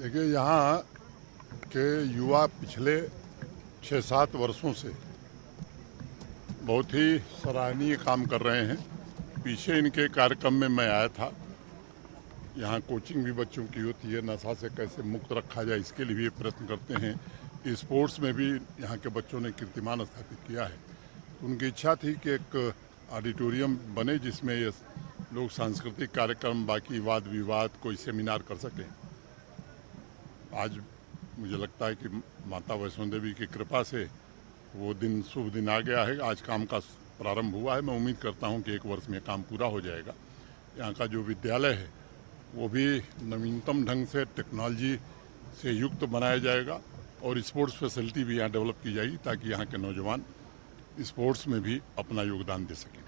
देखिए, यहाँ के युवा पिछले 6-7 वर्षों से बहुत ही सराहनीय काम कर रहे हैं। पीछे इनके कार्यक्रम में मैं आया था। यहाँ कोचिंग भी बच्चों की होती है, नशा से कैसे मुक्त रखा जाए इसके लिए भी ये प्रयत्न करते हैं। स्पोर्ट्स में भी यहाँ के बच्चों ने कीर्तिमान स्थापित किया है। उनकी इच्छा थी कि एक ऑडिटोरियम बने जिसमें ये लोग सांस्कृतिक कार्यक्रम, बाकी वाद विवाद, कोई सेमिनार कर सकें। आज मुझे लगता है कि माता वैष्णो देवी की कृपा से वो दिन, शुभ दिन आ गया है। आज काम का प्रारंभ हुआ है। मैं उम्मीद करता हूं कि 1 वर्ष में काम पूरा हो जाएगा। यहाँ का जो विद्यालय है वो भी नवीनतम ढंग से टेक्नोलॉजी से युक्त बनाया जाएगा और स्पोर्ट्स फैसिलिटी भी यहाँ डेवलप की जाएगी ताकि यहाँ के नौजवान स्पोर्ट्स में भी अपना योगदान दे सकें।